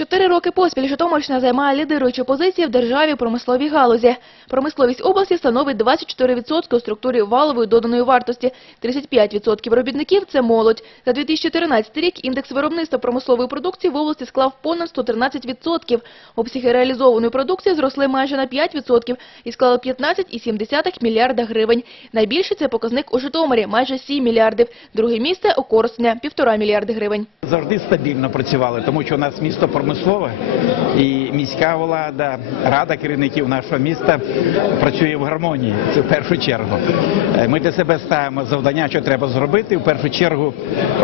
Чотири роки поспіль Житомирщина займає лідируючі позиції в державі промисловій галузі. Промисловість області становить 24% у структурі валової доданої вартості. 35% робітників – це молодь. За 2014 рік індекс виробництва промислової продукції в області склав понад 113%. Обсяги реалізованої продукції зросли майже на 5% і склали 15,7 мільярда гривень. Найбільший це показник у Житомирі – майже 7 мільярдів. Друге місце – у Коростеня – 1,5 мільярди гривень. Завжди стабільно працювали, тому що у нас місто промислове і міська влада, рада керівників нашого міста працює в гармонії. Це в першу чергу. Е, Ми для себе ставимо завдання, що треба зробити. В першу чергу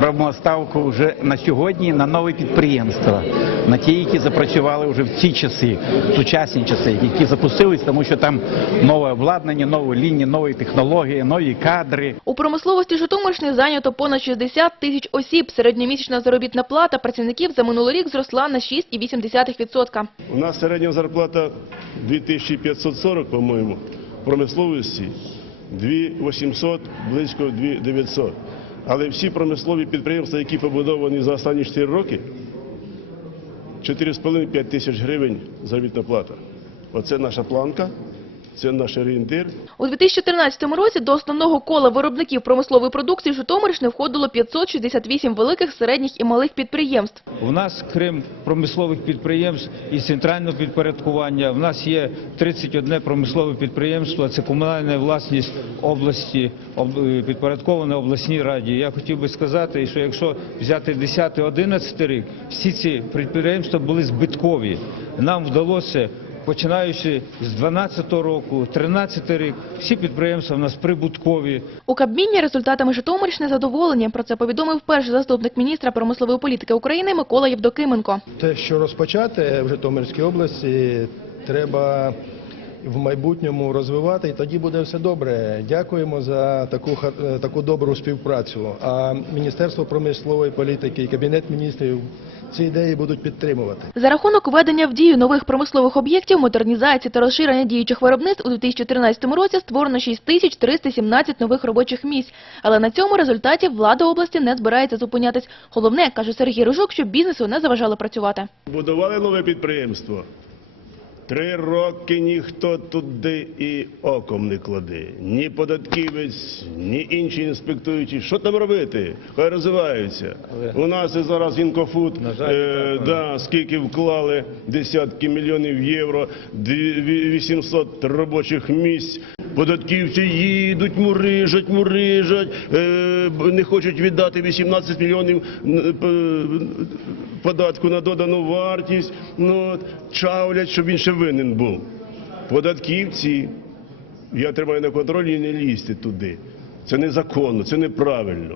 робимо ставку вже на сьогодні на нові підприємства, на ті, які запрацювали вже в ці часи, в сучасні часи, які запустились, тому що там нове обладнання, нові лінії, нові технології, нові кадри. У промисловості Житомирщини зайнято понад 60 тисяч осіб. Середньомісячна заробітна плата працівників за минулий рік зросла на 6,8%. У нас середня зарплата 2540, по-моєму, промисловості 2800, близько 2900. Але всі промислові підприємства, які побудовані за останні 4 роки, 4,5-5 тисяч гривень заробітна плата. Оце наша планка, це наш орієнтир. У 2013 році до основного кола виробників промислової продукції Житомирщини входило 568 великих, середніх і малих підприємств. У нас, крім промислових підприємств і центрального підпорядкування, в нас є 31 промислове підприємство, це комунальна власність області, об- е, підпорядковане обласній раді. Я хотів би сказати, що якщо взяти 10-11 рік, всі ці підприємства були збиткові. Нам вдалося, починаючи з 12 року, 13 рік, всі підприємства в нас прибуткові. У Кабміні результатами Житомирщини задоволення. Про це повідомив перший заступник міністра промислової політики України Микола Євдокименко. Те, що розпочати в Житомирській області, треба в майбутньому розвивати, і тоді буде все добре. Дякуємо за таку е, таку добру співпрацю. А Міністерство промислової політики і Кабінет міністрів ці ідеї будуть підтримувати. За рахунок введення в дію нових промислових об'єктів, модернізації та розширення діючих виробництв у 2013 році створено 6317 нових робочих місць. Але на цьому результаті влада області не збирається зупинятись. Головне, каже Сергій Рожук, щоб бізнесу не заважали працювати. Будували нове підприємство. Три роки ніхто туди і оком не кладе. Ні податківець, ні інші інспектуючі. Що там робити? Хай розвиваються. У нас і зараз інкофуд, е, да, скільки вклали десятки мільйонів євро, дві- ві- 800 робочих місць. Податківці їдуть, мурижать, мурижать, е, не хочуть віддати 18 мільйонів податку на додану вартість. Ну, чавлять, щоб він ще винен був. Податківці, я тримаю на контролі і не лізьте туди. Це незаконно, це неправильно.